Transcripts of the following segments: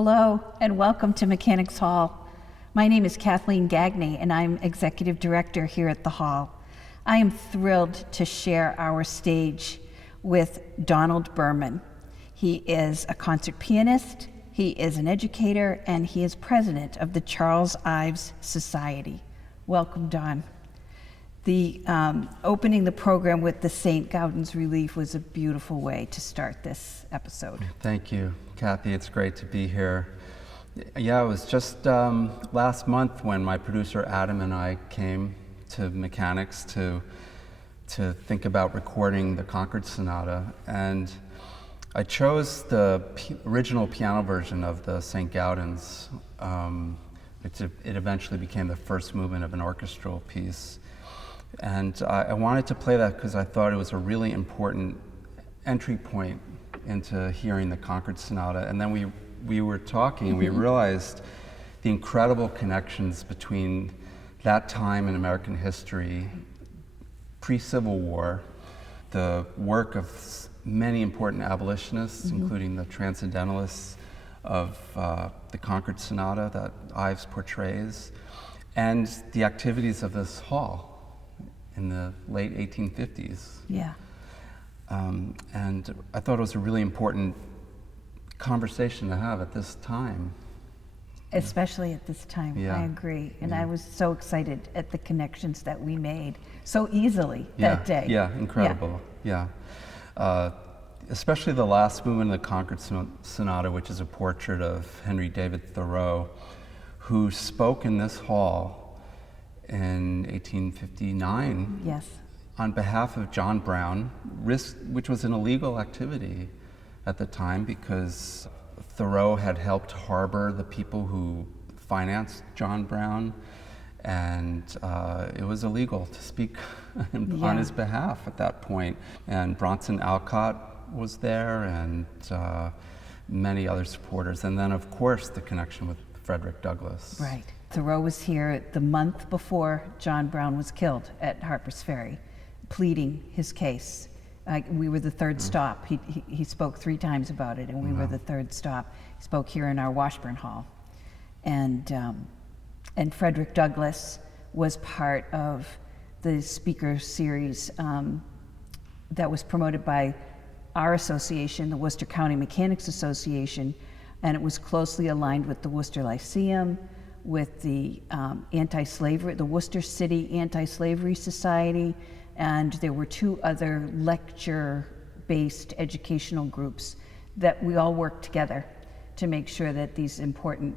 Hello and welcome to Mechanics Hall. My name is Kathleen Gagne and I'm Executive Director here at the Hall. I am thrilled to share our stage with Donald Berman. He is a concert pianist, he is an educator, and he is president of the Charles Ives Society. Welcome, Don. The opening the program with the St. Gaudens Relief was a beautiful way to start this episode. Thank you, Kathy. It's great to be here. Yeah, it was just last month when my producer Adam and I came to Mechanics to think about recording the Concord Sonata, and I chose the original piano version of the St. Gaudens. It eventually became the first movement of an orchestral piece. And I wanted to play that because I thought it was a really important entry point into hearing the Concord Sonata. And then we were talking and we realized the incredible connections between that time in American history, pre-Civil War, the work of many important abolitionists, including the Transcendentalists, of the Concord Sonata that Ives portrays, and the activities of this hall in the late 1850s. Yeah. And I thought it was a really important conversation to have at this time. Especially at this time, Yeah. I agree. And I was so excited at the connections that we made so easily that day. Yeah, incredible, yeah. Especially the last movement of the Concord Sonata, which is a portrait of Henry David Thoreau, who spoke in this hall in 1859 Yes. on behalf of John Brown, which was an illegal activity at the time because Thoreau had helped harbor the people who financed John Brown, and it was illegal to speak on his behalf at that point. And Bronson Alcott was there, and many other supporters. And then, of course, the connection with Frederick Douglass. Right. Thoreau was here the month before John Brown was killed at Harper's Ferry, pleading his case. We were the third stop. He spoke 3 times about it, and we were the third stop. He spoke here in our Washburn Hall. And Frederick Douglass was part of the speaker series that was promoted by our association, the Worcester County Mechanics Association, and it was closely aligned with the Worcester Lyceum, with the the Worcester City Anti-Slavery Society, and there were 2 other lecture-based educational groups that we all worked together to make sure that these important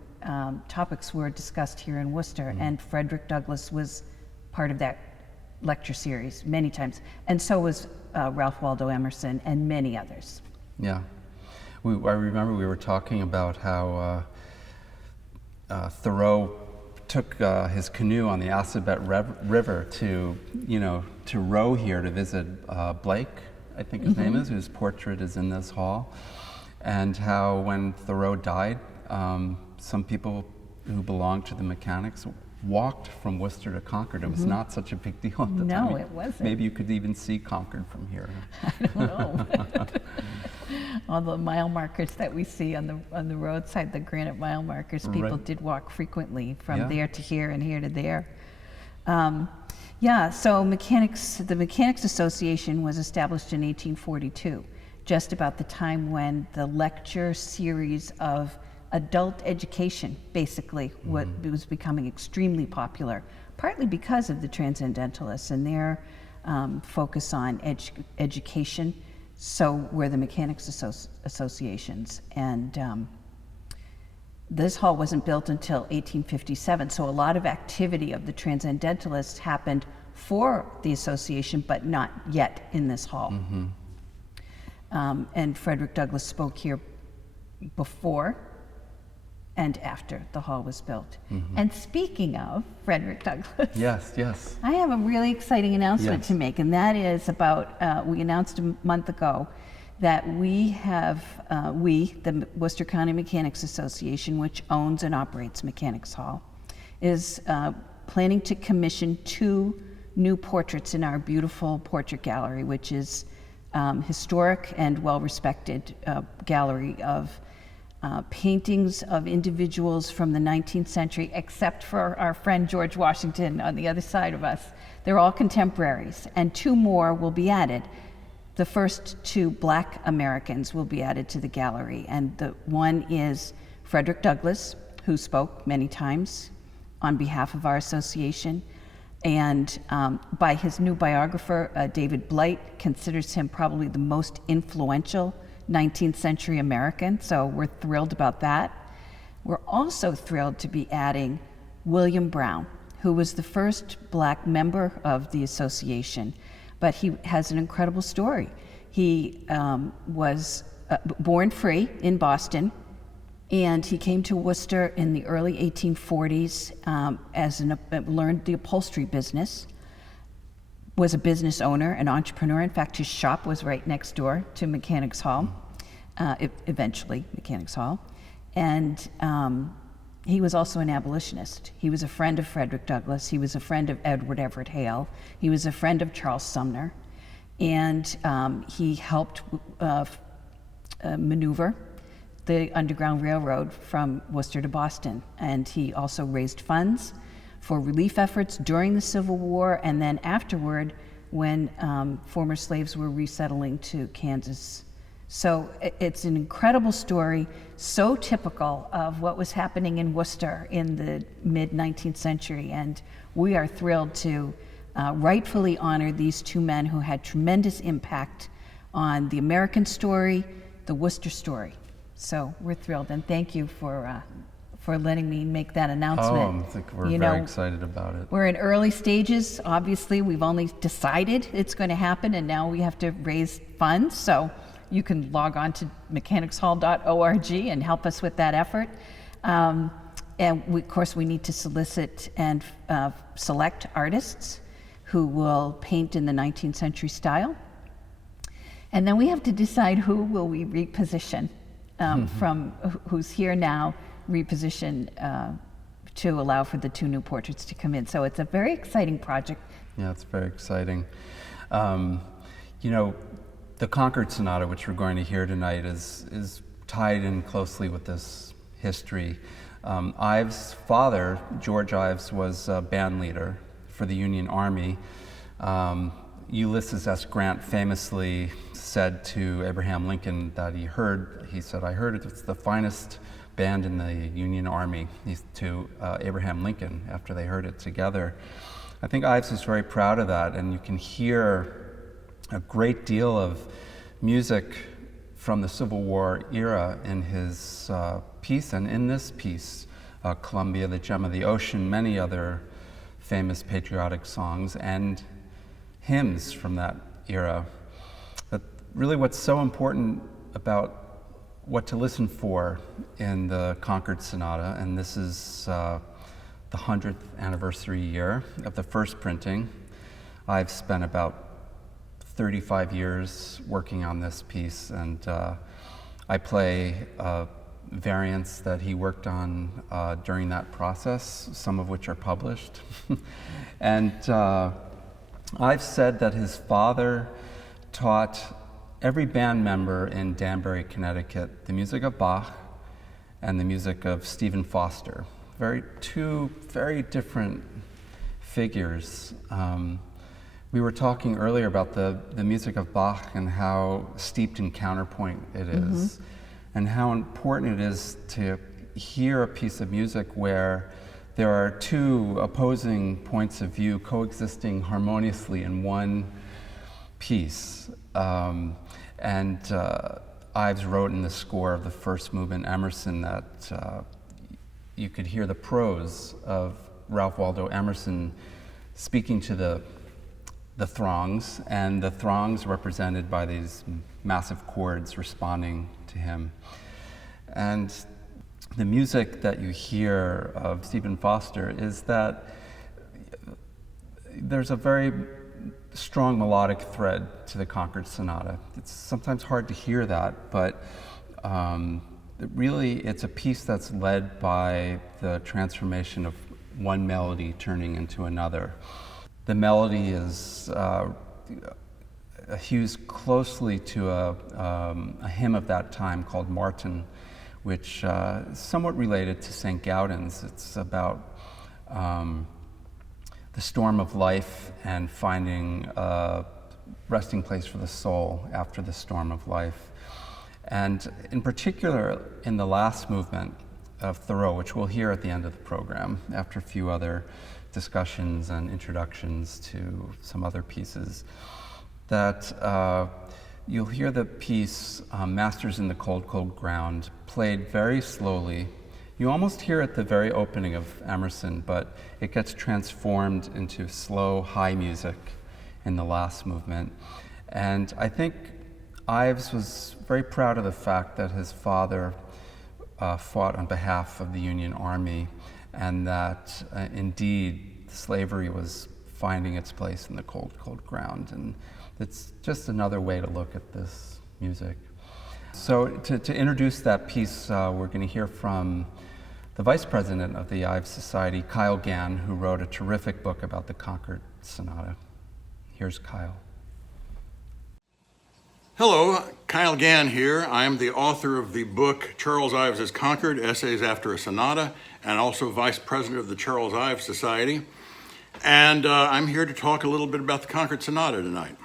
topics were discussed here in Worcester. And Frederick Douglass was part of that lecture series many times, and so was Ralph Waldo Emerson and many others. Yeah. I remember we were talking about how Thoreau took his canoe on the Assabet River to row here to visit Blake, I think his name is, whose portrait is in this hall, and how when Thoreau died, some people who belonged to the Mechanics walked from Worcester to Concord. It was not such a big deal at the time. No, it wasn't. Maybe you could even see Concord from here. I don't know. All the mile markers that we see on the roadside, the granite mile markers, people did walk frequently from there to here and here to there. So the Mechanics Association was established in 1842, just about the time when the lecture series of adult education basically was becoming extremely popular, partly because of the Transcendentalists and their focus on education. So were the Mechanics Associations. And this hall wasn't built until 1857, so a lot of activity of the Transcendentalists happened for the association, but not yet in this hall. And Frederick Douglass spoke here before and after the hall was built. And speaking of Frederick Douglass, yes, I have a really exciting announcement to make, and that is about, we announced a month ago that we have, the Worcester County Mechanics Association, which owns and operates Mechanics Hall, is planning to commission 2 new portraits in our beautiful portrait gallery, which is historic and well-respected gallery of paintings of individuals from the 19th century, except for our friend George Washington on the other side of us. They're all contemporaries, and 2 more will be added. The first 2 Black Americans will be added to the gallery, and the one is Frederick Douglass, who spoke many times on behalf of our association, and by his new biographer, David Blight, considers him probably the most influential 19th century American, so we're thrilled about that. We're also thrilled to be adding William Brown, who was the first Black member of the association, but he has an incredible story. He was born free in Boston, and he came to Worcester in the early 1840s learned the upholstery business, was a business owner, an entrepreneur. In fact, his shop was right next door to Mechanics Hall, eventually Mechanics Hall. And he was also an abolitionist. He was a friend of Frederick Douglass. He was a friend of Edward Everett Hale. He was a friend of Charles Sumner. And he helped maneuver the Underground Railroad from Worcester to Boston. And he also raised funds for relief efforts during the Civil War, and then afterward when former slaves were resettling to Kansas. So it's an incredible story, so typical of what was happening in Worcester in the mid-19th century, and we are thrilled to rightfully honor these 2 men who had tremendous impact on the American story, the Worcester story. So we're thrilled, and thank you for letting me make that announcement. I think we're very excited about it. We're in early stages. Obviously, we've only decided it's going to happen, and now we have to raise funds. So you can log on to mechanicshall.org and help us with that effort. And of course, we need to solicit and select artists who will paint in the 19th century style. And then we have to decide who will we reposition from who's here now, reposition to allow for the 2 new portraits to come in. So it's a very exciting project. Yeah, it's very exciting. The Concord Sonata, which we're going to hear tonight, is tied in closely with this history. Ives' father, George Ives, was a band leader for the Union Army. Ulysses S. Grant famously said to Abraham Lincoln that he said, I heard it's the finest band in the Union Army, to Abraham Lincoln after they heard it together. I think Ives is very proud of that, and you can hear a great deal of music from the Civil War era in his piece, and in this piece, Columbia, the Gem of the Ocean, many other famous patriotic songs and hymns from that era. But really what's so important about what to listen for in the Concord Sonata, and this is the 100th anniversary year of the first printing. I've spent about 35 years working on this piece, and I play variants that he worked on during that process, some of which are published. And I've said that his father taught every band member in Danbury, Connecticut, the music of Bach and the music of Stephen Foster. Two very different figures. We were talking earlier about the music of Bach and how steeped in counterpoint it is, and how important it is to hear a piece of music where there are 2 opposing points of view coexisting harmoniously in one piece. Ives wrote in the score of the first movement, Emerson, that you could hear the prose of Ralph Waldo Emerson speaking to the throngs, and the throngs represented by these massive chords responding to him. And the music that you hear of Stephen Foster is that there's a very strong melodic thread to the Concord Sonata. It's sometimes hard to hear that, but really it's a piece that's led by the transformation of one melody turning into another. The melody is hews closely to a hymn of that time called Martin, which is somewhat related to St. Gaudens. It's about the storm of life and finding a resting place for the soul after the storm of life. And in particular, in the last movement of Thoreau, which we'll hear at the end of the program, after a few other discussions and introductions to some other pieces, that you'll hear the piece, Masters in the Cold, Cold Ground, played very slowly. You almost hear at the very opening of Emerson, but it gets transformed into slow, high music in the last movement. And I think Ives was very proud of the fact that his father fought on behalf of the Union Army, and that indeed slavery was finding its place in the cold, cold ground. And it's just another way to look at this music. So to introduce that piece, we're going to hear from the vice president of the Ives Society, Kyle Gann, who wrote a terrific book about the Concord Sonata. Here's Kyle. Hello, Kyle Gann here. I am the author of the book Charles Ives is Conquered, Essays After a Sonata, and also vice president of the Charles Ives Society. And I'm here to talk a little bit about the Concord Sonata tonight.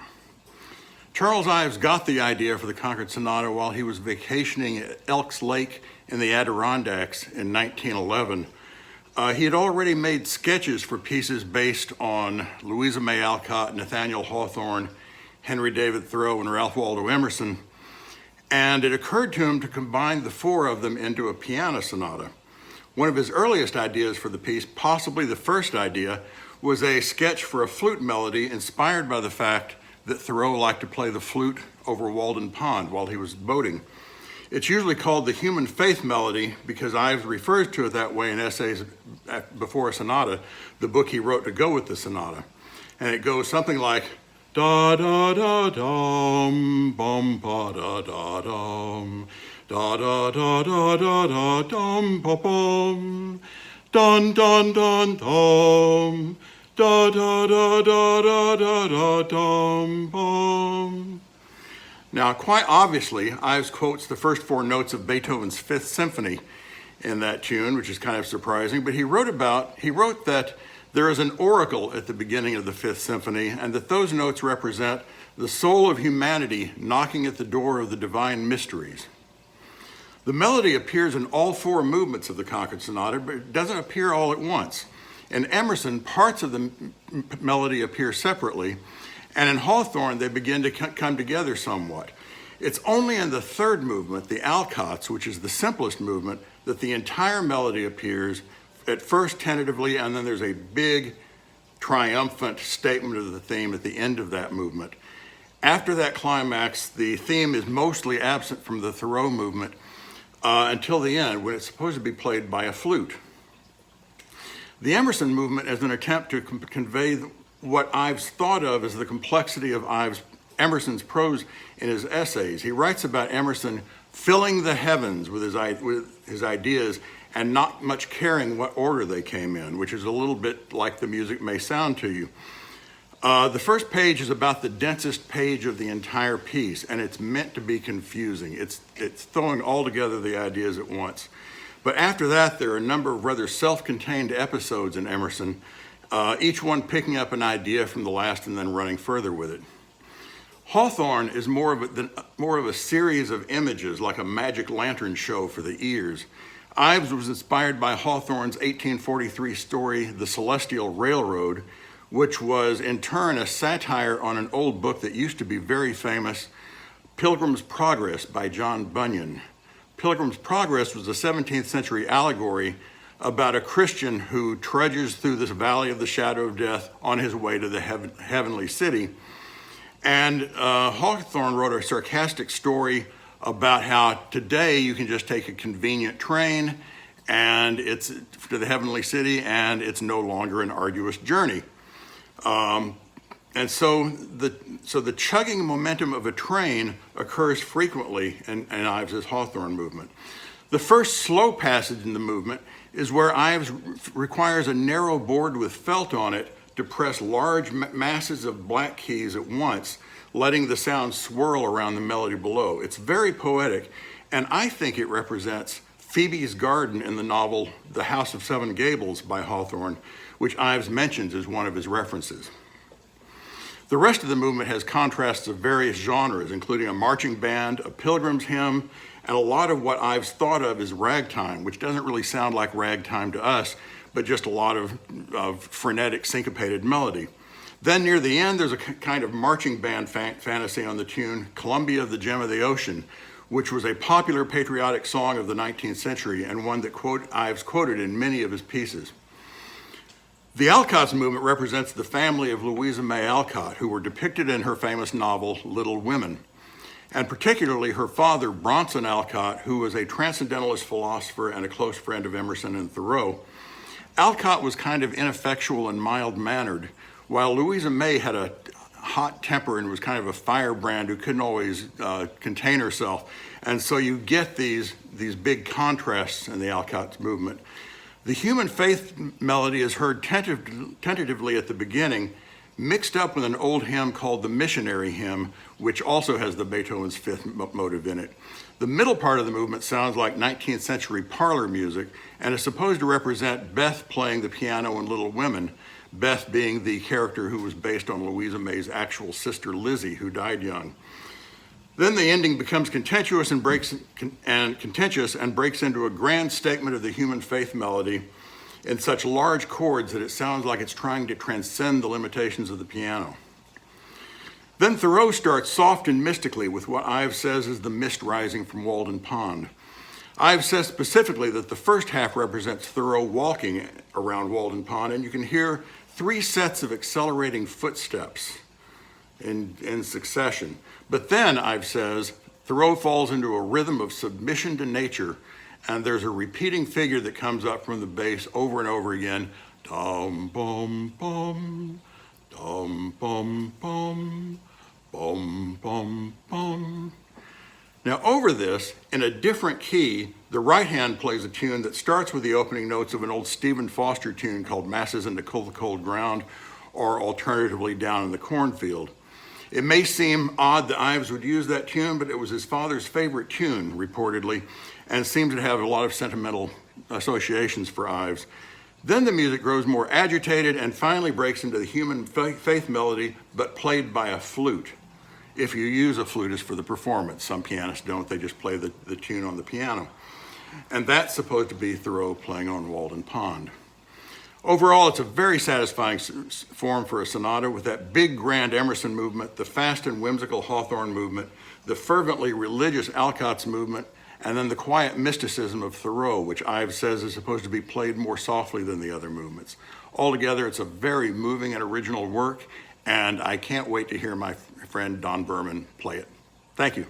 Charles Ives got the idea for the Concord Sonata while he was vacationing at Elks Lake in the Adirondacks in 1911. He had already made sketches for pieces based on Louisa May Alcott, Nathaniel Hawthorne, Henry David Thoreau, and Ralph Waldo Emerson, and it occurred to him to combine the four of them into a piano sonata. One of his earliest ideas for the piece, possibly the first idea, was a sketch for a flute melody inspired by the fact that Thoreau liked to play the flute over Walden Pond while he was boating. It's usually called the Human Faith Melody because Ives refers to it that way in Essays Before a Sonata, the book he wrote to go with the sonata. And it goes something like, da da da dum, bum ba da da dum, da da da da da da dum ba bum, dun dun dun dum, da da da da da da da dum bum. Now, quite obviously, Ives quotes the first four notes of Beethoven's Fifth Symphony in that tune, which is kind of surprising, but he wrote that there is an oracle at the beginning of the Fifth Symphony, and that those notes represent the soul of humanity knocking at the door of the divine mysteries. The melody appears in all four movements of the Concord Sonata, but it doesn't appear all at once. In Emerson, parts of the melody appear separately, and in Hawthorne, they begin to come together somewhat. It's only in the third movement, the Alcotts, which is the simplest movement, that the entire melody appears, at first tentatively, and then there's a big triumphant statement of the theme at the end of that movement. After that climax, the theme is mostly absent from the Thoreau movement until the end, when it's supposed to be played by a flute. The Emerson movement is an attempt to convey what Ives thought of as the complexity of Emerson's prose in his essays. He writes about Emerson filling the heavens with his ideas and not much caring what order they came in, which is a little bit like the music may sound to you. The first page is about the densest page of the entire piece, and it's meant to be confusing. It's throwing all together the ideas at once. But after that, there are a number of rather self-contained episodes in Emerson, each one picking up an idea from the last and then running further with it. Hawthorne is more of a series of images, like a magic lantern show for the ears. Ives was inspired by Hawthorne's 1843 story, The Celestial Railroad, which was in turn a satire on an old book that used to be very famous, Pilgrim's Progress by John Bunyan. Pilgrim's Progress was a 17th century allegory about a Christian who trudges through this valley of the shadow of death on his way to the heavenly city. And Hawthorne wrote a sarcastic story about how today you can just take a convenient train and it's to the heavenly city and it's no longer an arduous journey. And so the chugging momentum of a train occurs frequently in Ives's Hawthorne movement. The first slow passage in the movement is where Ives requires a narrow board with felt on it to press large masses of black keys at once, letting the sound swirl around the melody below. It's very poetic, and I think it represents Phoebe's garden in the novel The House of Seven Gables by Hawthorne, which Ives mentions as one of his references. The rest of the movement has contrasts of various genres, including a marching band, a pilgrim's hymn, and a lot of what Ives thought of as ragtime, which doesn't really sound like ragtime to us, but just a lot of frenetic, syncopated melody. Then near the end, there's a kind of marching band fantasy on the tune Columbia, the Gem of the Ocean, which was a popular patriotic song of the 19th century and one that Ives quoted in many of his pieces. The Alcott's movement represents the family of Louisa May Alcott, who were depicted in her famous novel, Little Women, and particularly her father, Bronson Alcott, who was a transcendentalist philosopher and a close friend of Emerson and Thoreau. Alcott was kind of ineffectual and mild-mannered, while Louisa May had a hot temper and was kind of a firebrand who couldn't always contain herself. And so you get these big contrasts in the Alcott's movement. The human faith melody is heard tentatively at the beginning, mixed up with an old hymn called the Missionary Hymn, which also has the Beethoven's fifth motive in it. The middle part of the movement sounds like 19th century parlor music and is supposed to represent Beth playing the piano in Little Women, Beth being the character who was based on Louisa May's actual sister Lizzie, who died young. Then the ending becomes contentious and breaks into a grand statement of the human faith melody in such large chords that it sounds like it's trying to transcend the limitations of the piano. Then Thoreau starts soft and mystically with what Ives says is the mist rising from Walden Pond. Ives says specifically that the first half represents Thoreau walking around Walden Pond, and you can hear 3 sets of accelerating footsteps in succession. But then, Ives says, Thoreau falls into a rhythm of submission to nature, and there's a repeating figure that comes up from the bass over and over again, dum bum bum, dum bum bum, bum bum bum. Now over this, in a different key, the right hand plays a tune that starts with the opening notes of an old Stephen Foster tune called Masses in the Cold, Cold Ground, or alternatively Down in the Cornfield. It may seem odd that Ives would use that tune, but it was his father's favorite tune, reportedly, and seems to have a lot of sentimental associations for Ives. Then the music grows more agitated and finally breaks into the human faith melody, but played by a flute. If you use a flutist for the performance. Some pianists don't, they just play the tune on the piano. And that's supposed to be Thoreau playing on Walden Pond. Overall, it's a very satisfying form for a sonata with that big, grand Emerson movement, the fast and whimsical Hawthorne movement, the fervently religious Alcott's movement, and then the quiet mysticism of Thoreau, which Ives says is supposed to be played more softly than the other movements. Altogether, it's a very moving and original work, and I can't wait to hear my friend Don Berman play it. Thank you.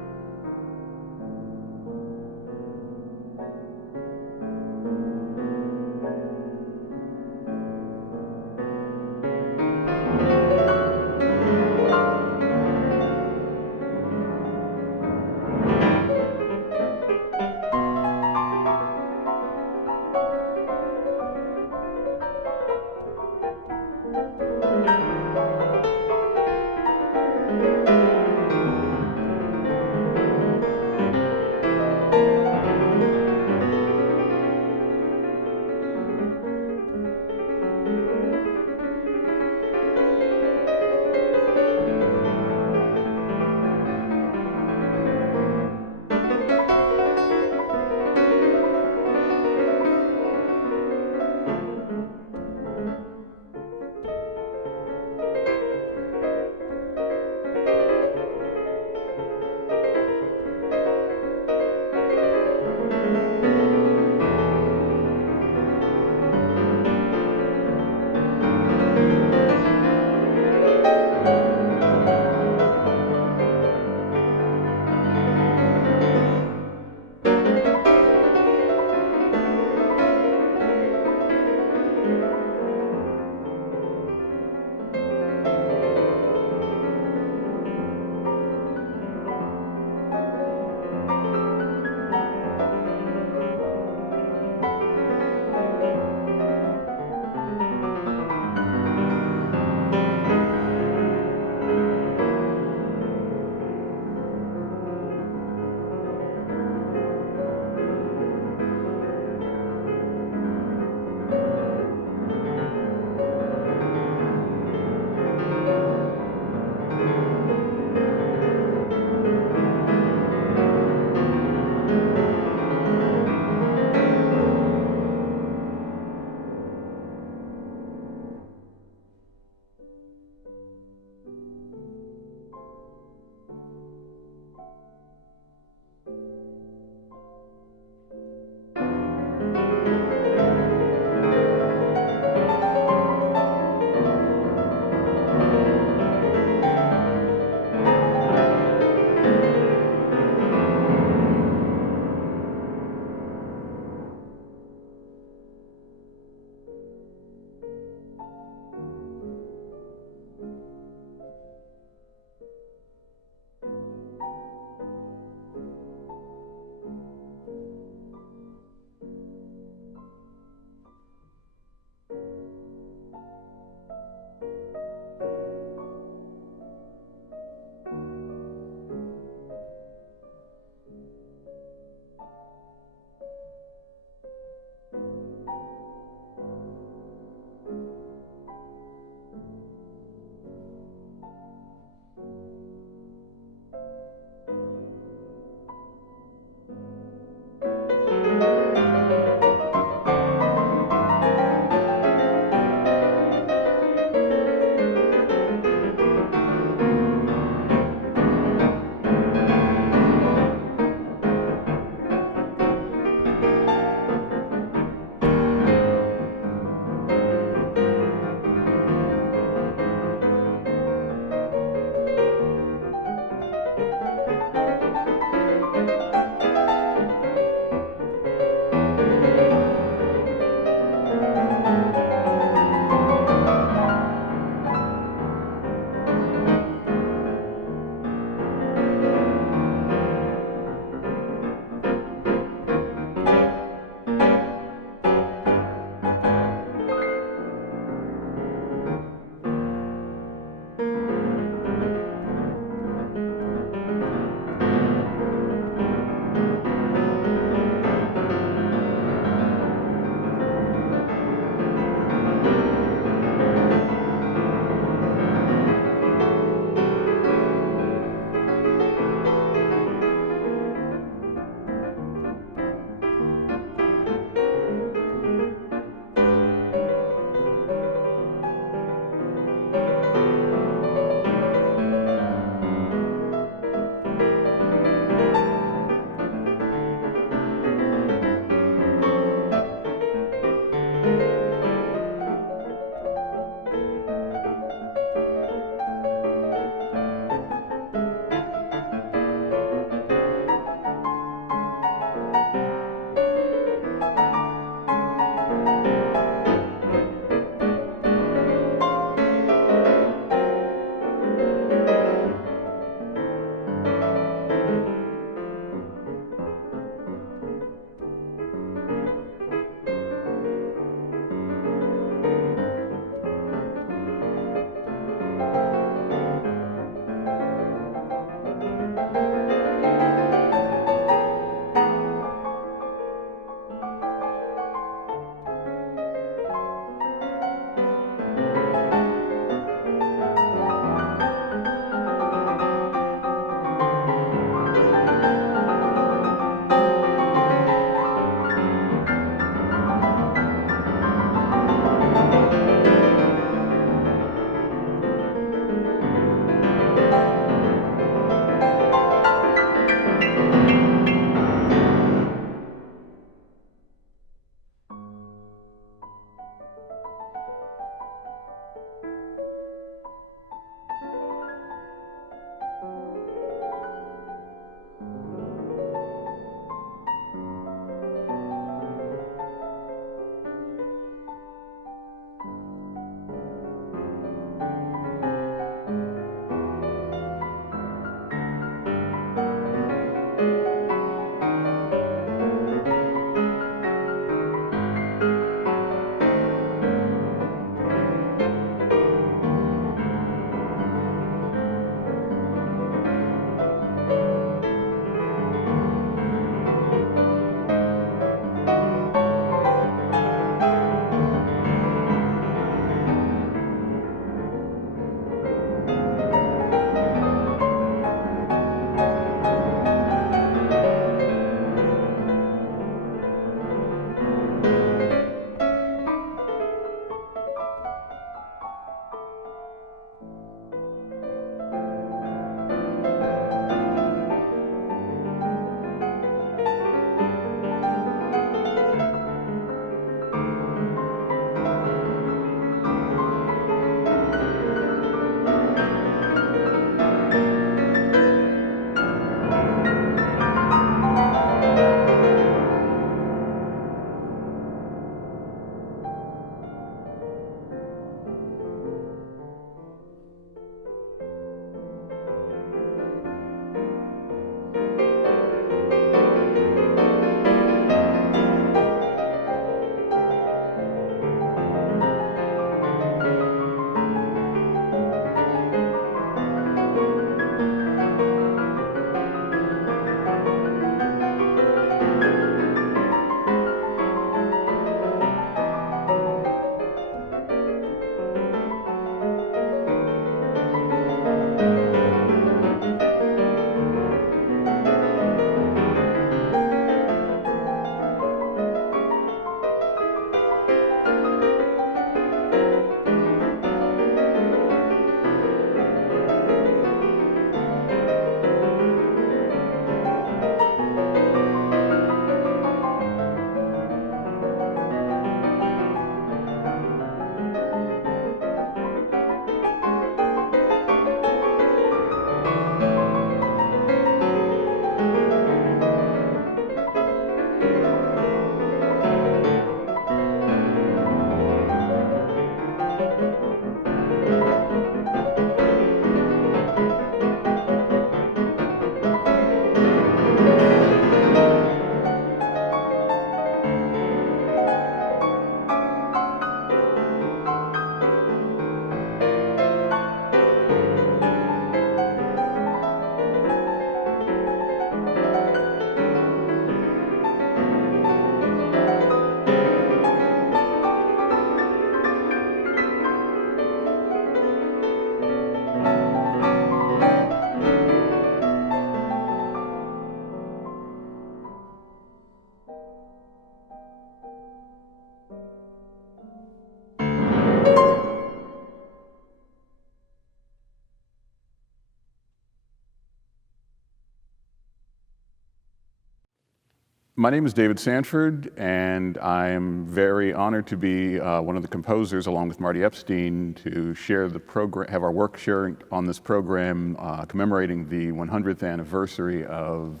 My name is David Sanford, and I'm very honored to be one of the composers, along with Marti Epstein, to share the program, have our work sharing on this program, commemorating the 100th anniversary of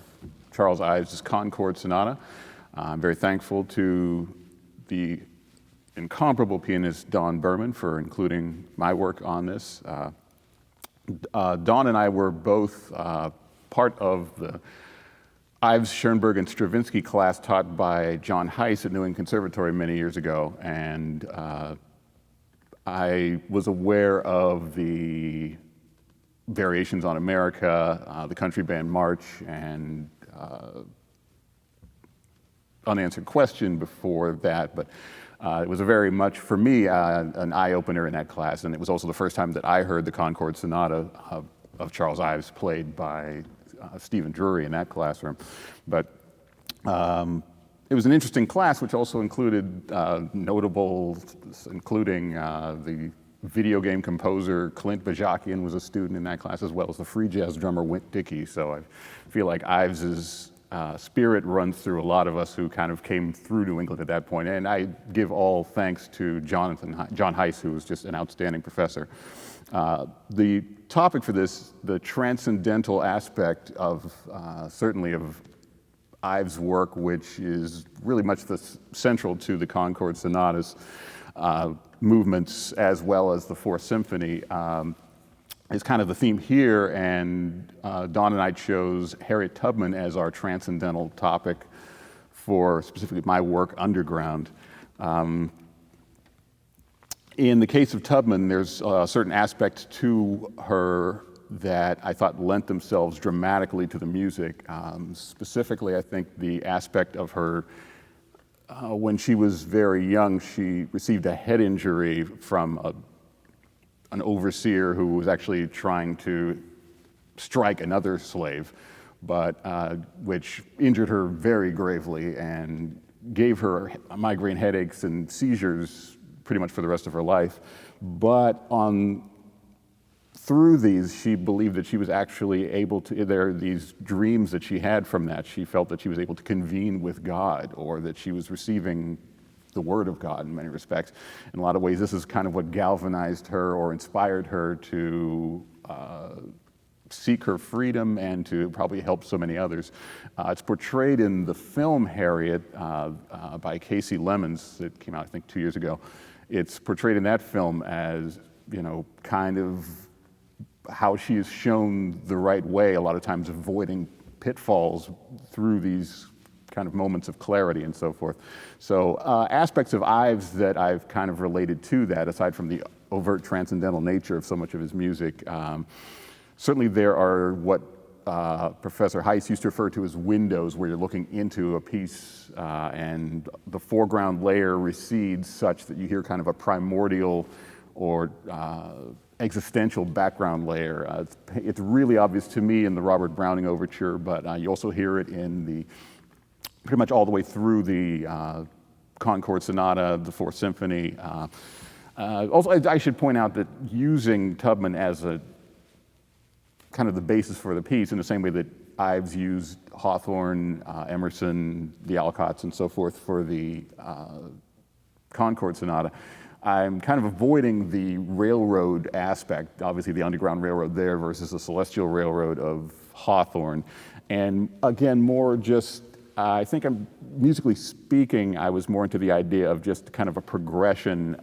Charles Ives' Concord Sonata. I'm very thankful to the incomparable pianist Don Berman for including my work on this. Don and I were both part of the Ives, Schoenberg, and Stravinsky class taught by John Heiss at New England Conservatory many years ago, and I was aware of the Variations on America, the Country Band March, and Unanswered Question before that, but it was very much, for me, an eye-opener in that class, and it was also the first time that I heard the Concord Sonata of Charles Ives played by Stephen Drury in that classroom. But it was an interesting class, which also included notables, including the video game composer Clint Bajakian was a student in that class, as well as the free jazz drummer Wint Dickey. So I feel like Ives's spirit runs through a lot of us who kind of came through New England at that point. And I give all thanks to John Heiss, who was just an outstanding professor. The topic for this, the transcendental aspect of, certainly of Ives' work, which is really much central to the Concord Sonatas movements, as well as the Fourth Symphony, is kind of the theme here, and Don and I chose Harriet Tubman as our transcendental topic for specifically my work, Underground. In the case of Tubman, there's certain aspects to her that I thought lent themselves dramatically to the music. Specifically, I think the aspect of her, when she was very young, she received a head injury from an overseer who was actually trying to strike another slave, but which injured her very gravely and gave her migraine headaches and seizures pretty much for the rest of her life. But through these, she believed that she was actually able to, there are these dreams that she had from that. She felt that she was able to convene with God, or that she was receiving the word of God in many respects. In a lot of ways, this is kind of what galvanized her or inspired her to seek her freedom and to probably help so many others. It's portrayed in the film Harriet by Casey Lemons that came out, I think, 2 years ago. It's portrayed in that film as, you know, kind of how she is shown the right way, a lot of times avoiding pitfalls through these kind of moments of clarity and so forth. So aspects of Ives that I've kind of related to that, aside from the overt transcendental nature of so much of his music, certainly there are what Professor Heiss used to refer to as windows, where you're looking into a piece and the foreground layer recedes such that you hear kind of a primordial or existential background layer. It's really obvious to me in the Robert Browning overture, but you also hear it in the pretty much all the way through the Concord Sonata, the Fourth Symphony. Also, I should point out that using Tubman as a kind of the basis for the piece, in the same way that Ives used Hawthorne, Emerson, the Alcotts, and so forth for the Concord Sonata, I'm kind of avoiding the railroad aspect, obviously the Underground Railroad there versus the Celestial Railroad of Hawthorne. And again, more just, I think musically speaking, I was more into the idea of just kind of a progression,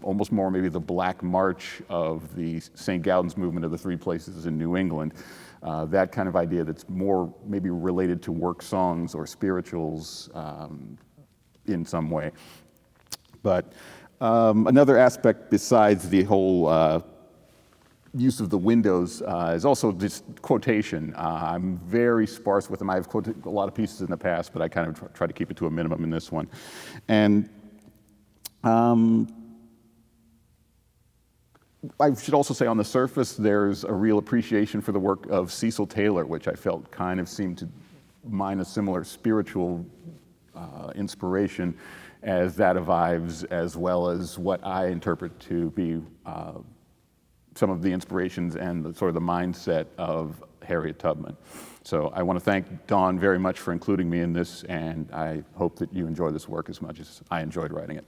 almost more maybe the Black March of the St. Gaudens movement of the three places in New England. That kind of idea that's more maybe related to work songs or spirituals in some way. But another aspect besides the whole use of the windows is also this quotation. I'm very sparse with them. I've quoted a lot of pieces in the past, but I kind of try to keep it to a minimum in this one. And I should also say, on the surface, there's a real appreciation for the work of Cecil Taylor, which I felt kind of seemed to mine a similar spiritual inspiration as that of Ives, as well as what I interpret to be some of the inspirations and the, sort of the mindset of Harriet Tubman. So I want to thank Dawn very much for including me in this, and I hope that you enjoy this work as much as I enjoyed writing it.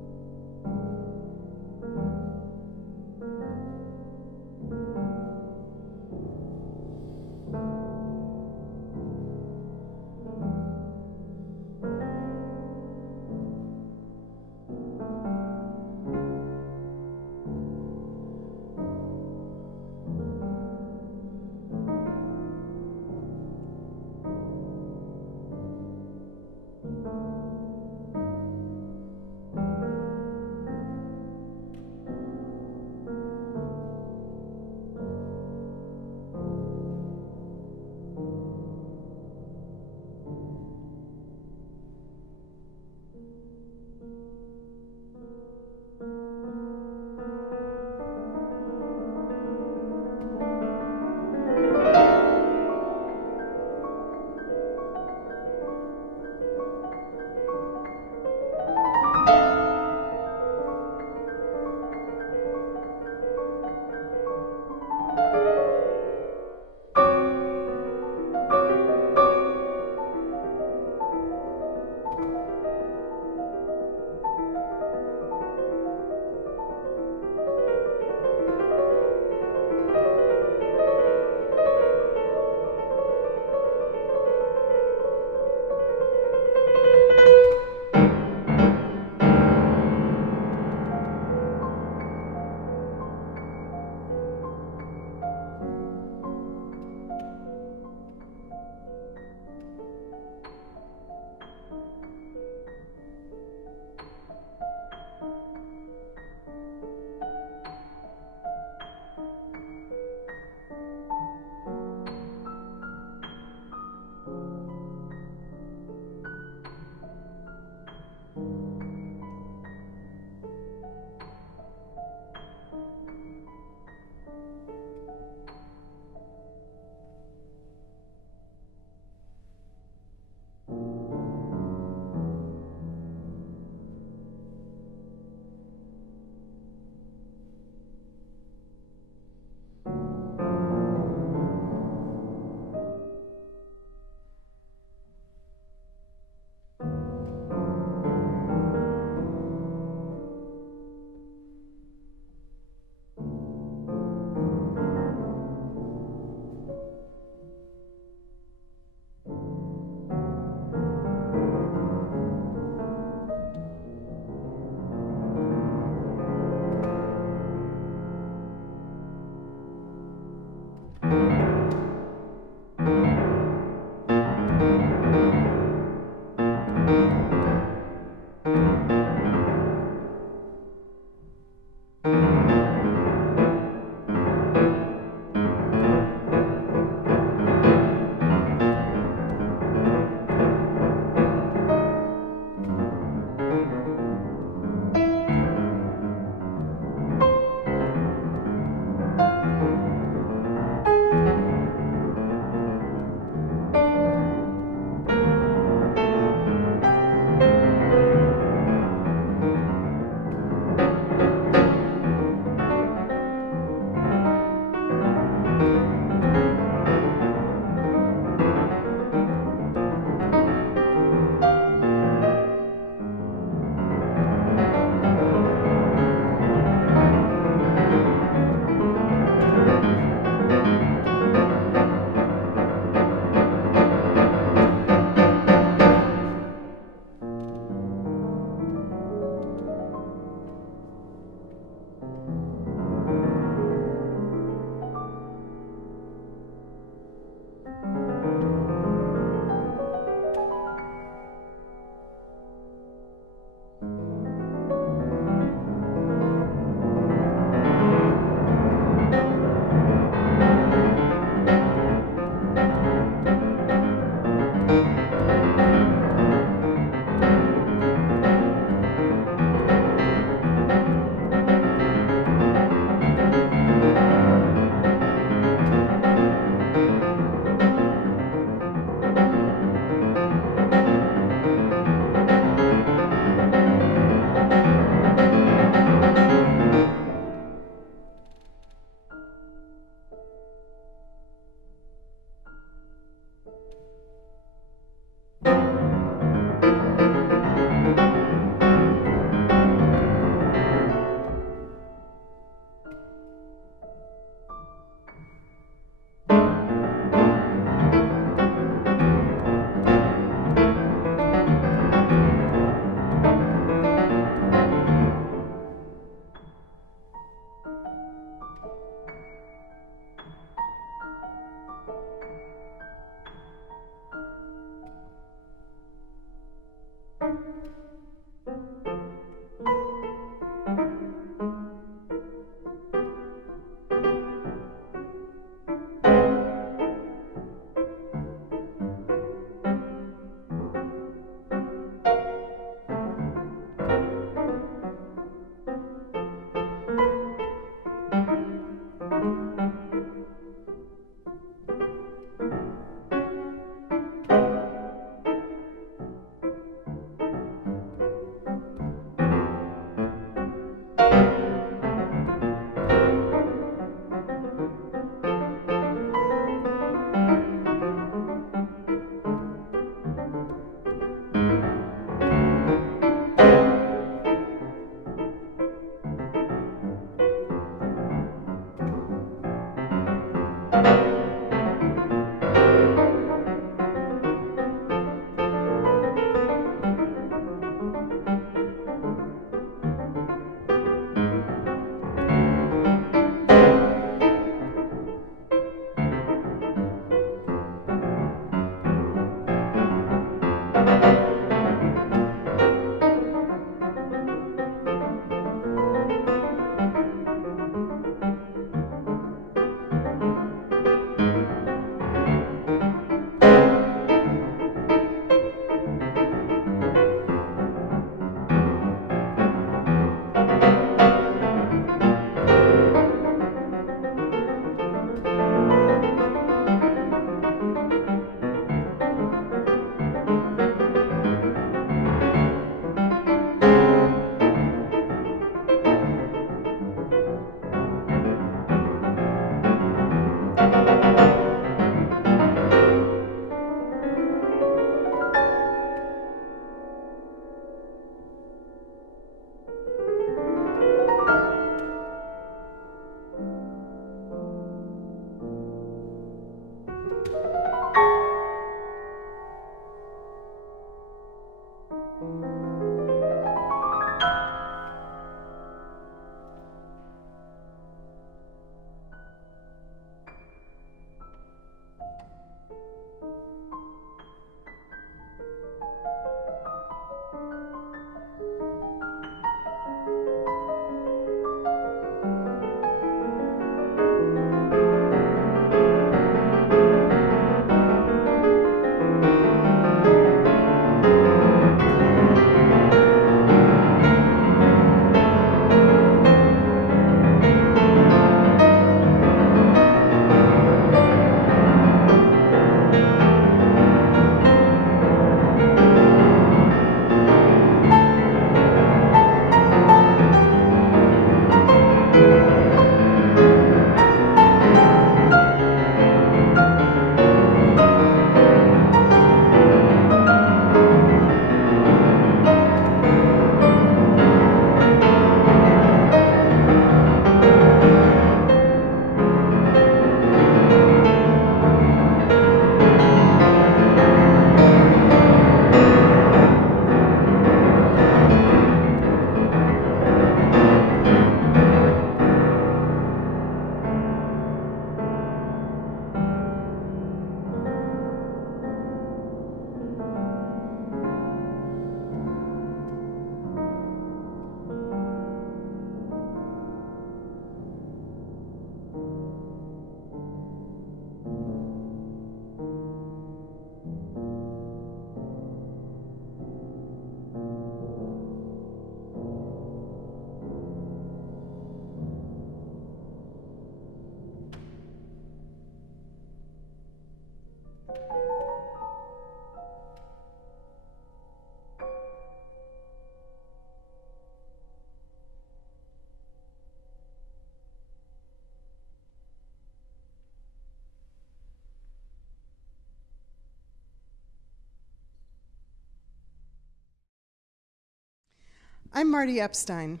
I'm Marti Epstein.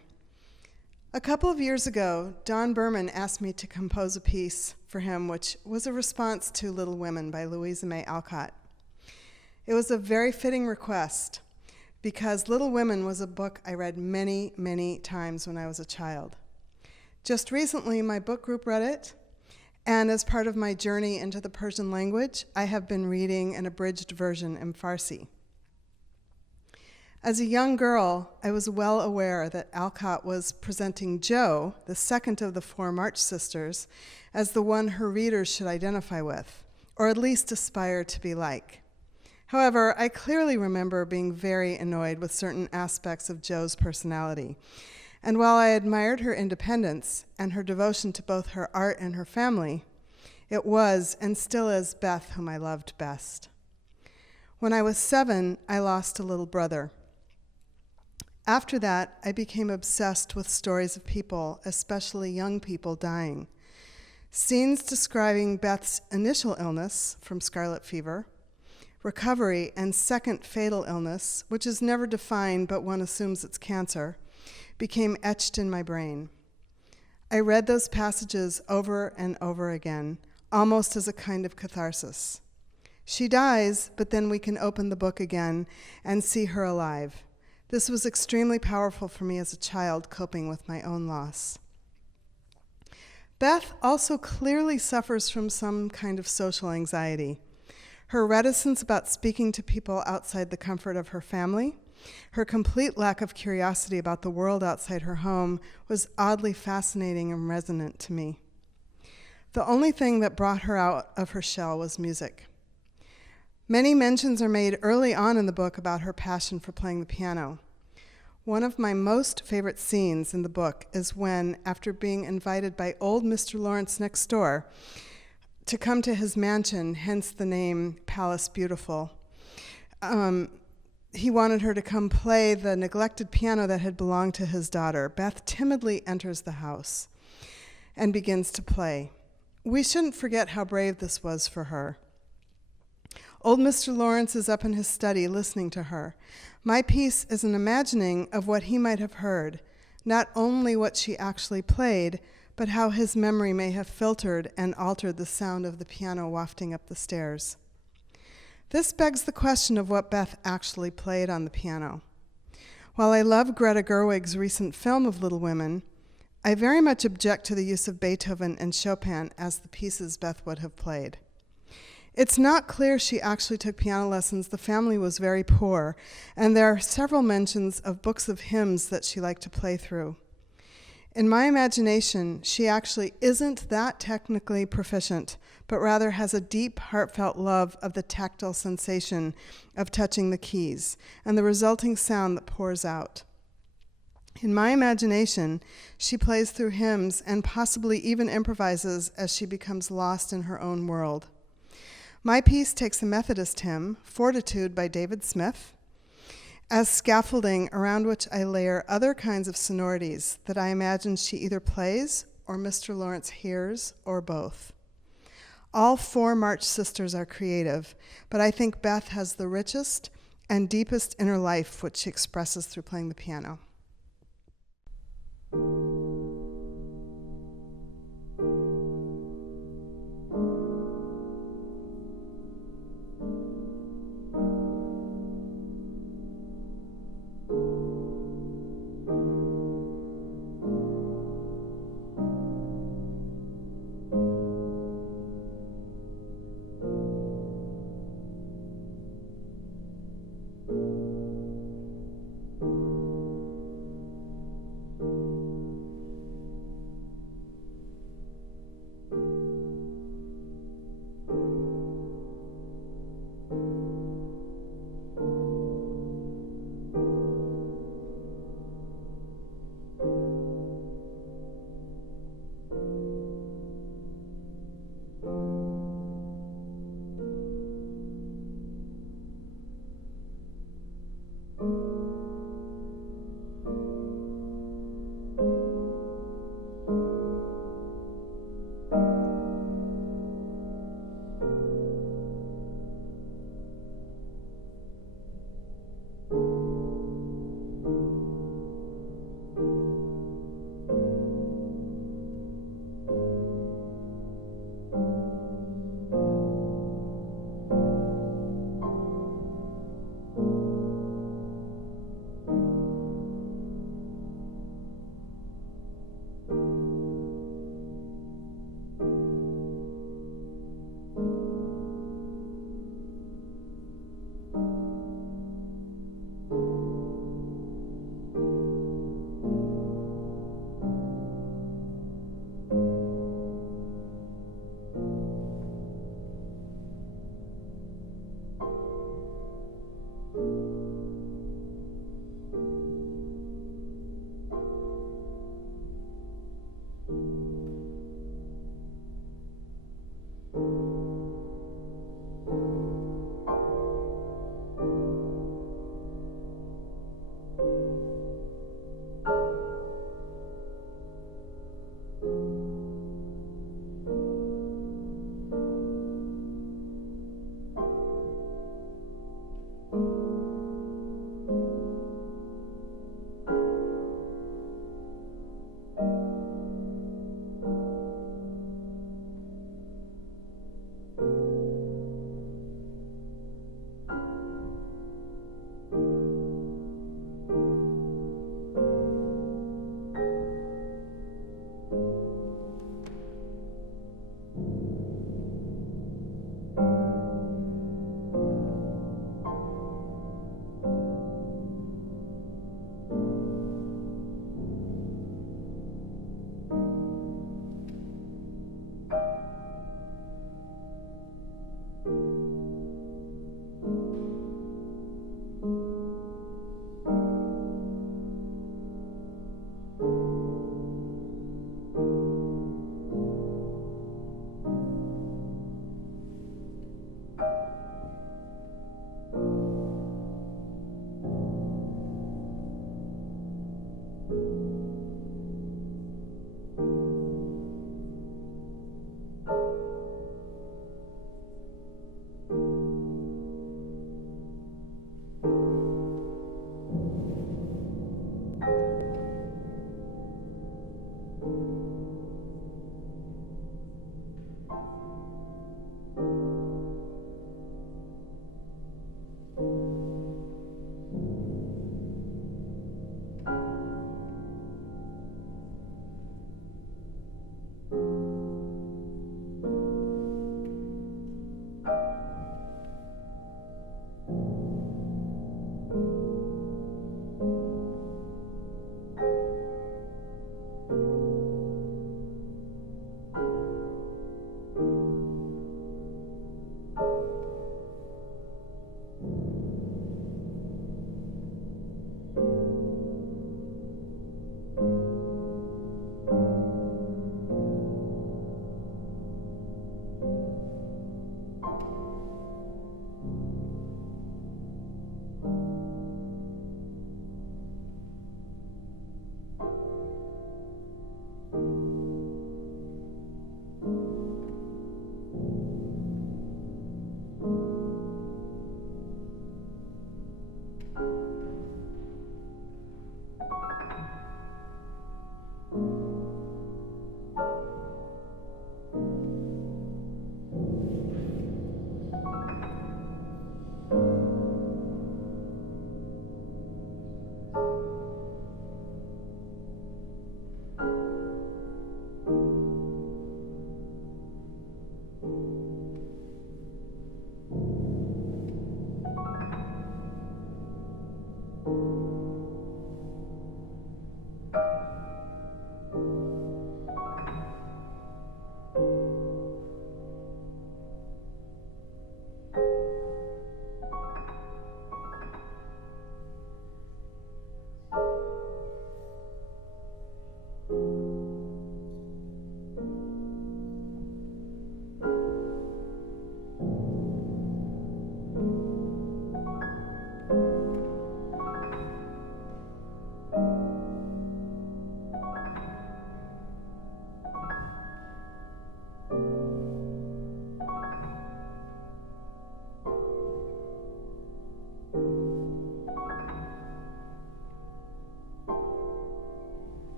A couple of years ago, Don Berman asked me to compose a piece for him, which was a response to Little Women by Louisa May Alcott. It was a very fitting request because Little Women was a book I read many, many times when I was a child. Just recently, my book group read it, and as part of my journey into the Persian language, I have been reading an abridged version in Farsi. As a young girl, I was well aware that Alcott was presenting Jo, the second of the four March sisters, as the one her readers should identify with, or at least aspire to be like. However, I clearly remember being very annoyed with certain aspects of Jo's personality. And while I admired her independence and her devotion to both her art and her family, it was and still is Beth whom I loved best. When I was 7, I lost a little brother. After that, I became obsessed with stories of people, especially young people, dying. Scenes describing Beth's initial illness from scarlet fever, recovery, and second fatal illness, which is never defined but one assumes it's cancer, became etched in my brain. I read those passages over and over again, almost as a kind of catharsis. She dies, but then we can open the book again and see her alive. This was extremely powerful for me as a child coping with my own loss. Beth also clearly suffers from some kind of social anxiety. Her reticence about speaking to people outside the comfort of her family, her complete lack of curiosity about the world outside her home was oddly fascinating and resonant to me. The only thing that brought her out of her shell was music. Many mentions are made early on in the book about her passion for playing the piano. One of my most favorite scenes in the book is when, after being invited by old Mr. Lawrence next door to come to his mansion, hence the name Palace Beautiful, he wanted her to come play the neglected piano that had belonged to his daughter. Beth timidly enters the house and begins to play. We shouldn't forget how brave this was for her. Old Mr. Lawrence is up in his study listening to her. My piece is an imagining of what he might have heard, not only what she actually played, but how his memory may have filtered and altered the sound of the piano wafting up the stairs. This begs the question of what Beth actually played on the piano. While I love Greta Gerwig's recent film of Little Women, I very much object to the use of Beethoven and Chopin as the pieces Beth would have played. It's not clear she actually took piano lessons. The family was very poor, and there are several mentions of books of hymns that she liked to play through. In my imagination, she actually isn't that technically proficient, but rather has a deep, heartfelt love of the tactile sensation of touching the keys and the resulting sound that pours out. In my imagination, she plays through hymns and possibly even improvises as she becomes lost in her own world. My piece takes a Methodist hymn, Fortitude by David Smith, as scaffolding around which I layer other kinds of sonorities that I imagine she either plays or Mr. Lawrence hears, or both. All four March sisters are creative, but I think Beth has the richest and deepest inner life which she expresses through playing the piano.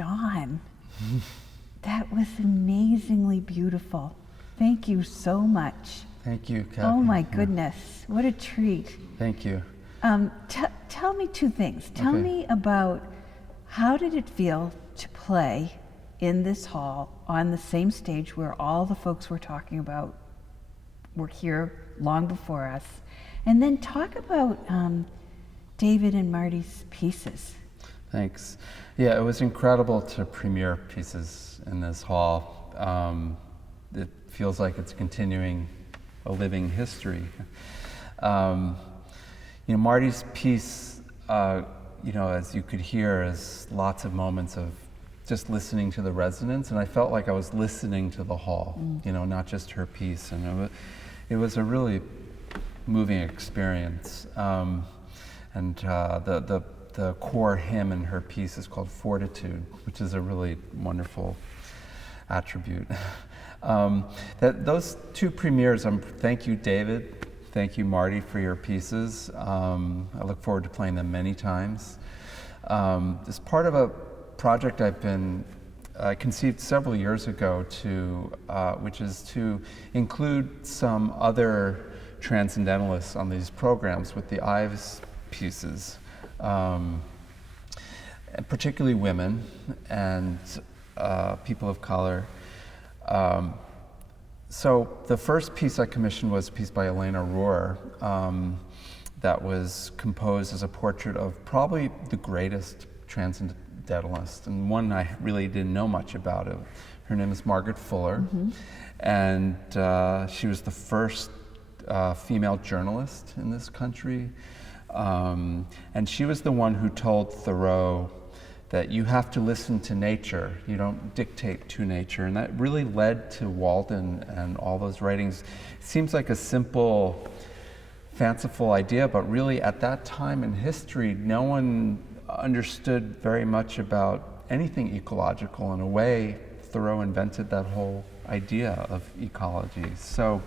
Don. That was amazingly beautiful. Thank you so much. Thank you, Kathy. Oh my goodness, what a treat. Thank you. Tell me two things. Tell Okay. me about how did it feel to play in this hall on the same stage where all the folks we're talking about were here long before us, and then talk about David and Marty's pieces. Thanks. Yeah, it was incredible to premiere pieces in this hall. It feels like it's continuing a living history. Marty's piece, as you could hear, is lots of moments of just listening to the resonance, and I felt like I was listening to the hall, not just her piece, and it was a really moving experience. The core hymn in her piece is called Fortitude, which is a really wonderful attribute. Those two premieres, thank you, David. Thank you, Marti, for your pieces. I look forward to playing them many times. As part of a project I conceived several years ago which is to include some other Transcendentalists on these programs with the Ives pieces, and particularly women and people of color. So the first piece I commissioned was a piece by Elena Rohr that was composed as a portrait of probably the greatest Transcendentalist, and one I really didn't know much about. Her name is Margaret Fuller, and she was the first female journalist in this country. And she was the one who told Thoreau that you have to listen to nature, you don't dictate to nature. And that really led to Walden and all those writings. It seems like a simple, fanciful idea, but really at that time in history, no one understood very much about anything ecological. In a way, Thoreau invented that whole idea of ecology. So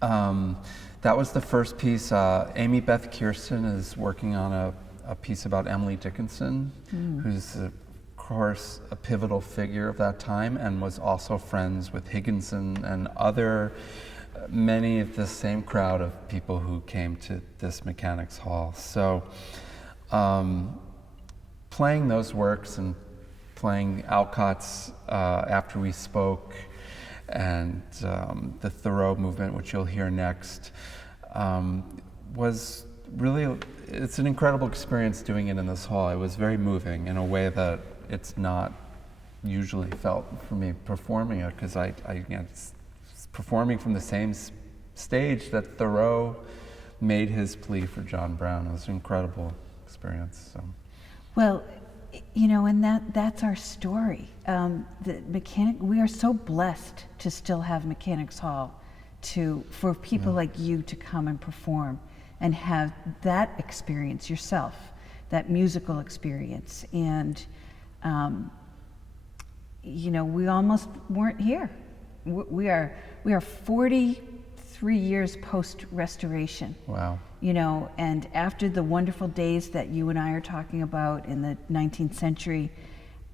that was the first piece. Amy Beth Kirsten is working on a piece about Emily Dickinson, who's, of course, a pivotal figure of that time and was also friends with Higginson and many of the same crowd of people who came to this Mechanics Hall. So playing those works and playing Alcott's After We Spoke and the Thoreau movement, which you'll hear next, was really, it's an incredible experience doing it in this hall. It was very moving in a way that it's not usually felt for me performing it, because it's performing from the same stage that Thoreau made his plea for John Brown. It was an incredible experience. So. Well, and that's our story. We are so blessed to still have Mechanics Hall for people like you to come and perform and have that experience yourself, that musical experience. And, we almost weren't here. We are 43 years post-restoration. Wow. And after the wonderful days that you and I are talking about in the 19th century,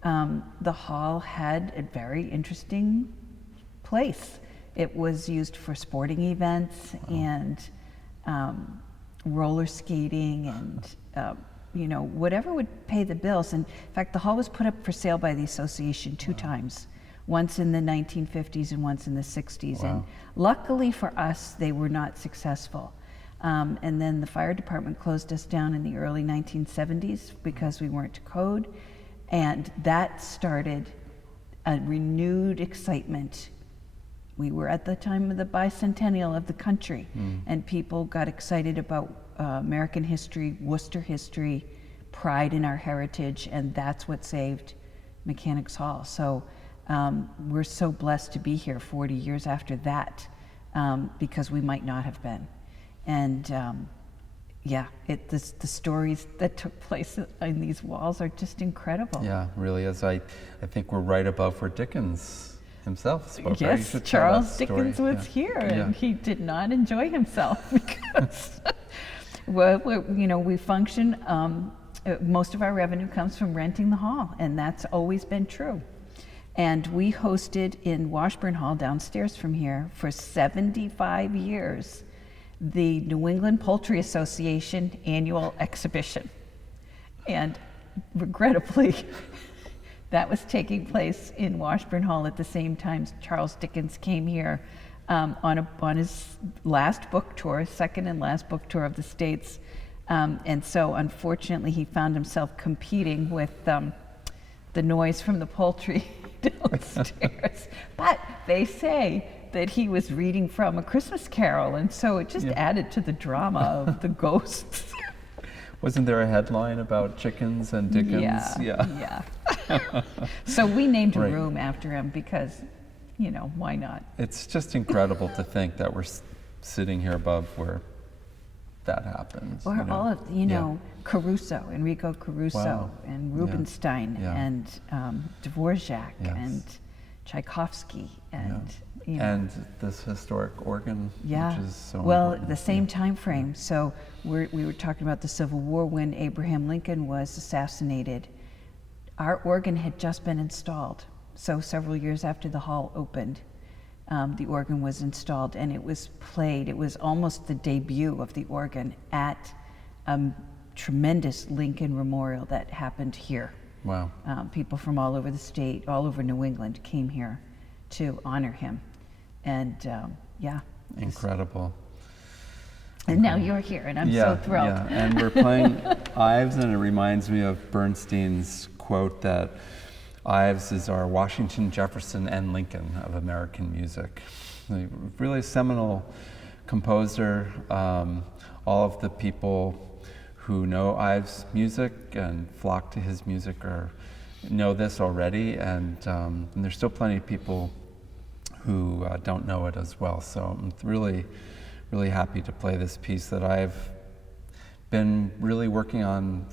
the hall had a very interesting place. It was used for sporting events and roller skating and whatever would pay the bills. And in fact, the hall was put up for sale by the association two times, once in the 1950s and once in the 60s. Wow. And luckily for us, they were not successful. And then the fire department closed us down in the early 1970s because we weren't to code. And that started a renewed excitement. We were at the time of the bicentennial of the country, and people got excited about American history, Worcester history, pride in our heritage, and that's what saved Mechanics Hall. So we're so blessed to be here 40 years after that, because we might not have been. And the stories that took place in these walls are just incredible. Yeah, really is. I think we're right above where Dickens himself spoke. Yes, right? Charles Dickens was here, and he did not enjoy himself because, we function most of our revenue comes from renting the hall, and that's always been true. And we hosted in Washburn Hall downstairs from here for 75 years the New England Poultry Association annual exhibition. And regrettably, that was taking place in Washburn Hall at the same time Charles Dickens came here on his last book tour, second and last book tour of the States. And so unfortunately he found himself competing with the noise from the poultry downstairs. But they say that he was reading from A Christmas Carol, and so it just added to the drama of the ghosts. Wasn't there a headline about chickens and Dickens? Yeah. So we named a Right. room after him because, you know, why not? It's just incredible to think that we're sitting here above where that happens. Or you know? all of, Caruso, Enrico Caruso, Wow. and Yeah. Rubinstein, Yeah. and Dvorak, Yes. and Tchaikovsky, and, And this historic organ, yeah. which is so well, important. the same time frame. So we were talking about the Civil War when Abraham Lincoln was assassinated. Our organ had just been installed. So several years after the hall opened, the organ was installed, and it was played. It was almost the debut of the organ at a tremendous Lincoln memorial that happened here. Wow. People from all over the state, all over New England, came here to honor him. And Incredible. and now you're here, and I'm so thrilled. Yeah, and we're playing Ives, and it reminds me of Bernstein's quote that Ives is our Washington, Jefferson, and Lincoln of American music. A really seminal composer. All of the people who know Ives' music and flock to his music know this already, and there's still plenty of people who don't know it as well. So I'm really, really happy to play this piece that I've been really working on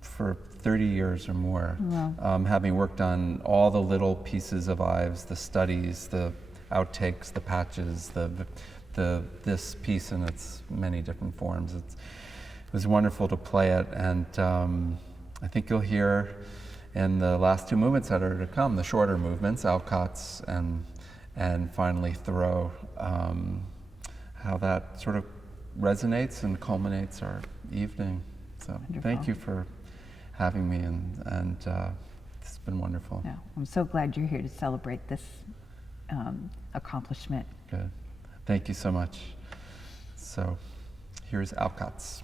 for 30 years or more. Wow. Having worked on all the little pieces of Ives, the studies, the outtakes, the patches, this piece in its many different forms. It was wonderful to play it, and I think you'll hear in the last two movements that are to come, the shorter movements, Alcotts and finally Thoreau, how that sort of resonates and culminates our evening. So thank you for having me, and it's been wonderful. Yeah, I'm so glad you're here to celebrate this accomplishment. Good. Thank you so much. So here's Alcotts.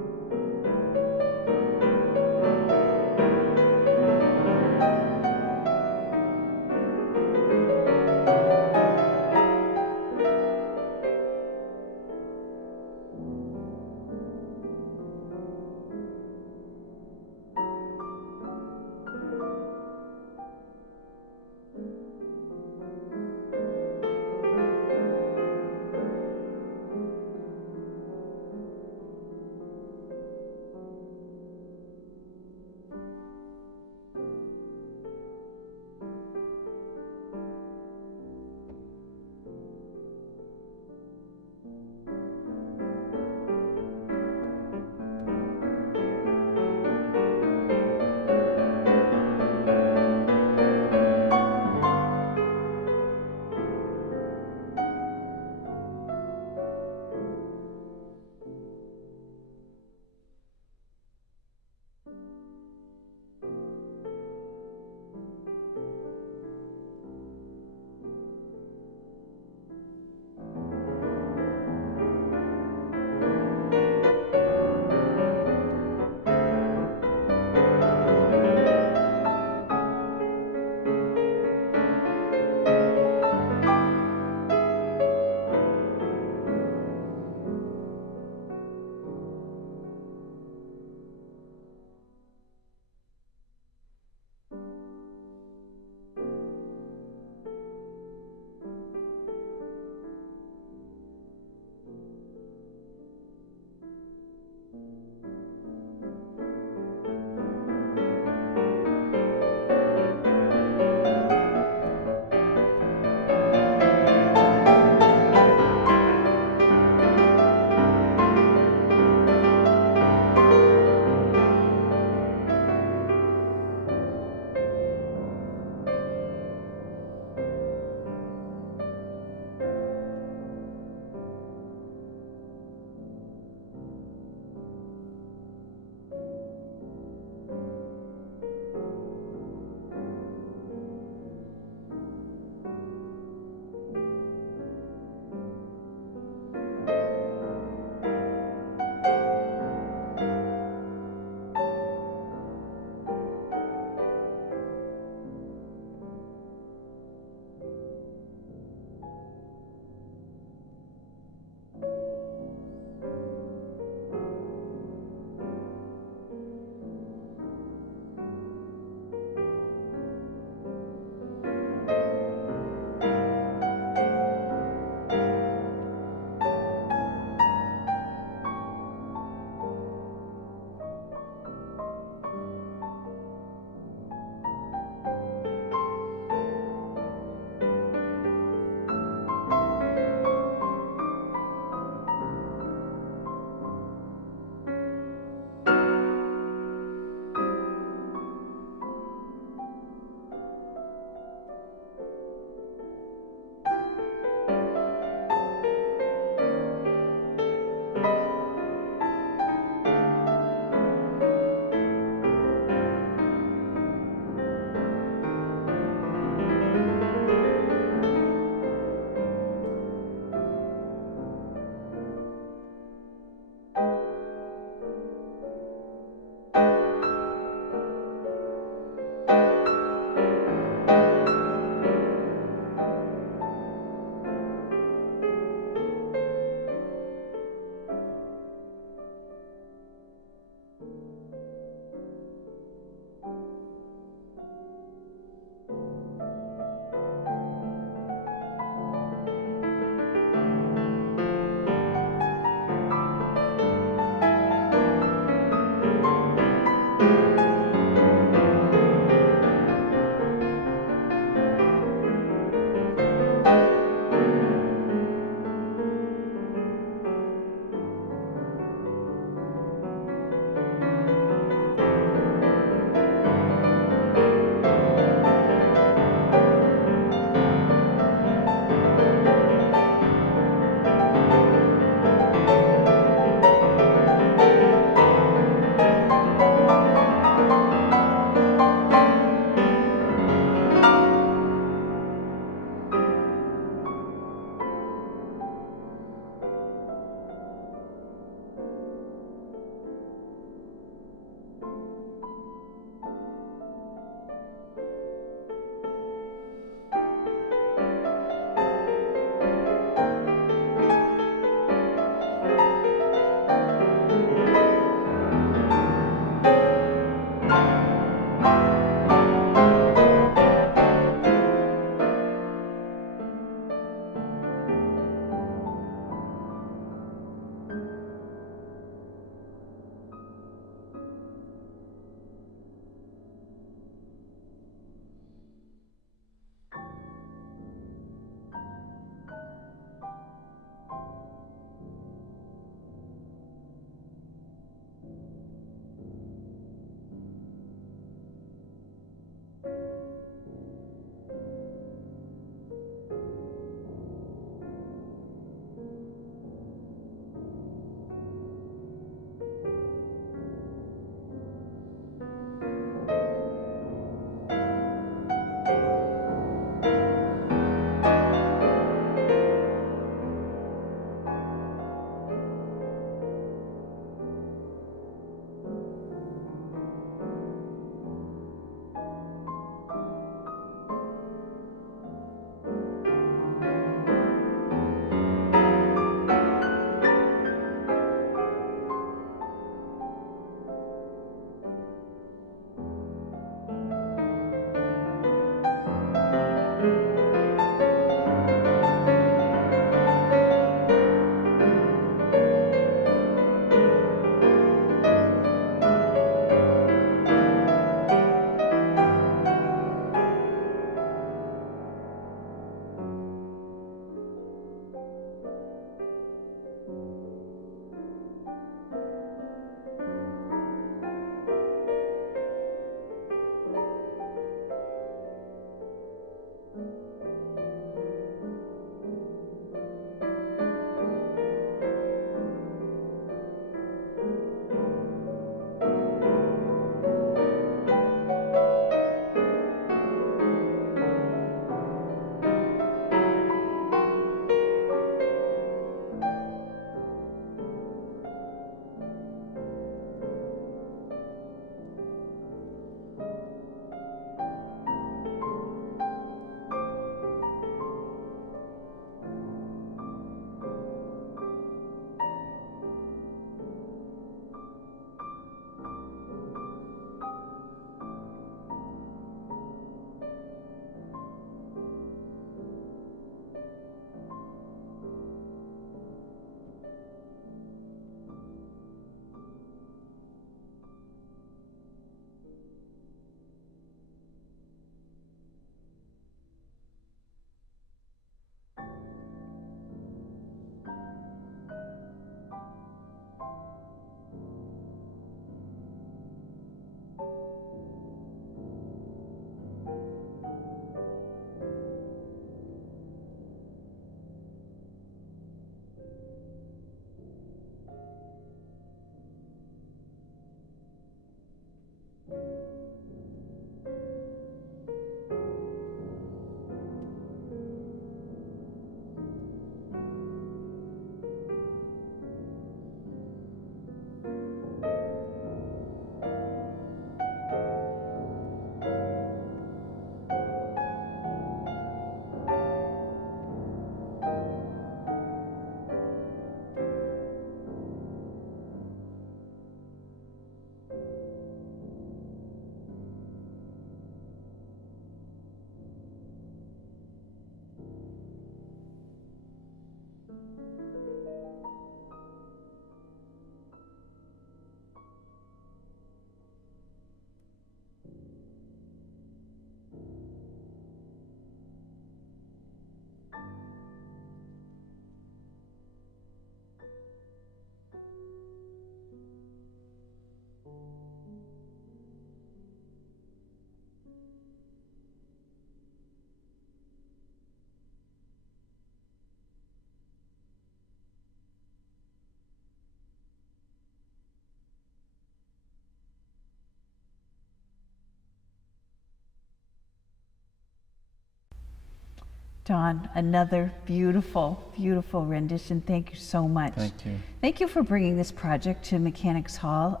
Don, another beautiful, beautiful rendition. Thank you so much. Thank you. Thank you for bringing this project to Mechanics Hall.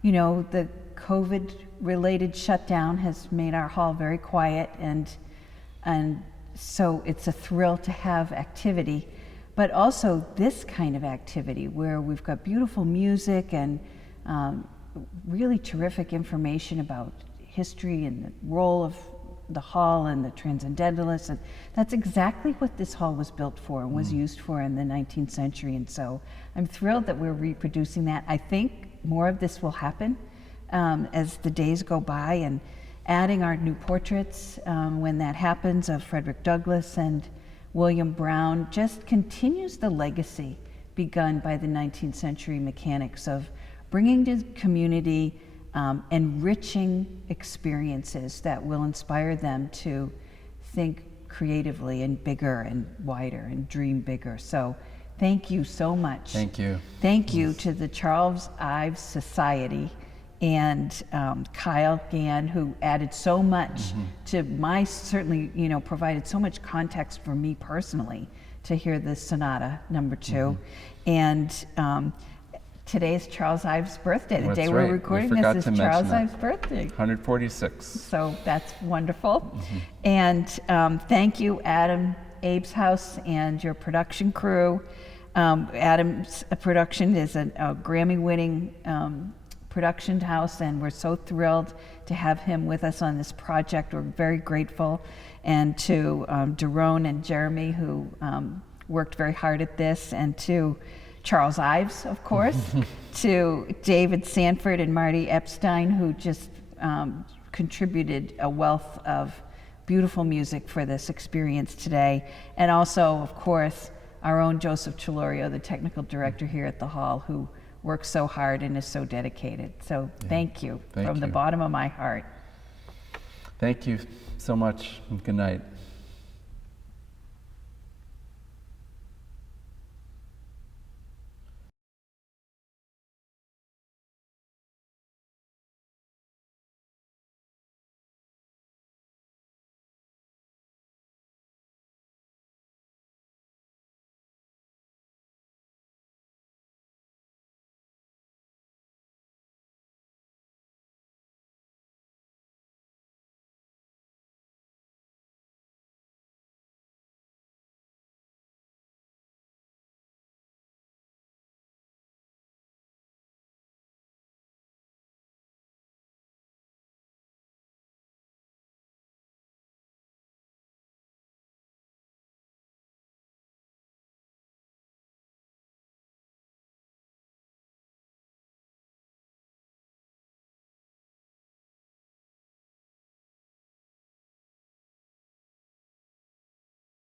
You know, the COVID-related shutdown has made our hall very quiet, and so it's a thrill to have activity, but also this kind of activity where we've got beautiful music and really terrific information about history and the role of the hall and the Transcendentalists, and that's exactly what this hall was built for and was used for in the 19th century. And so I'm thrilled that we're reproducing that. I think more of this will happen as the days go by, and adding our new portraits when that happens of Frederick Douglass and William Brown just continues the legacy begun by the 19th century mechanics of bringing to the community enriching experiences that will inspire them to think creatively and bigger and wider and dream bigger. So thank you so much. Thank you. Thank you to the Charles Ives Society and Kyle Gann, who added so much to my, certainly, you know, provided so much context for me personally to hear this sonata number 2. And today's Charles Ives' birthday. The That's day right. we're recording We forgot this to is mention Charles that. Ives' birthday. 146. So that's wonderful. And thank you, Adam, Abe's House, and your production crew. Adam's production is a Grammy-winning production house, and we're so thrilled to have him with us on this project. We're very grateful. And to Daron and Jeremy, who worked very hard at this, and to Charles Ives, of course, to David Sanford and Marti Epstein, who just contributed a wealth of beautiful music for this experience today. And also, of course, our own Joseph Chilorio, the technical director here at the hall, who works so hard and is so dedicated. So thank you Thank from the you. bottom of my heart. Thank you so much. Good night.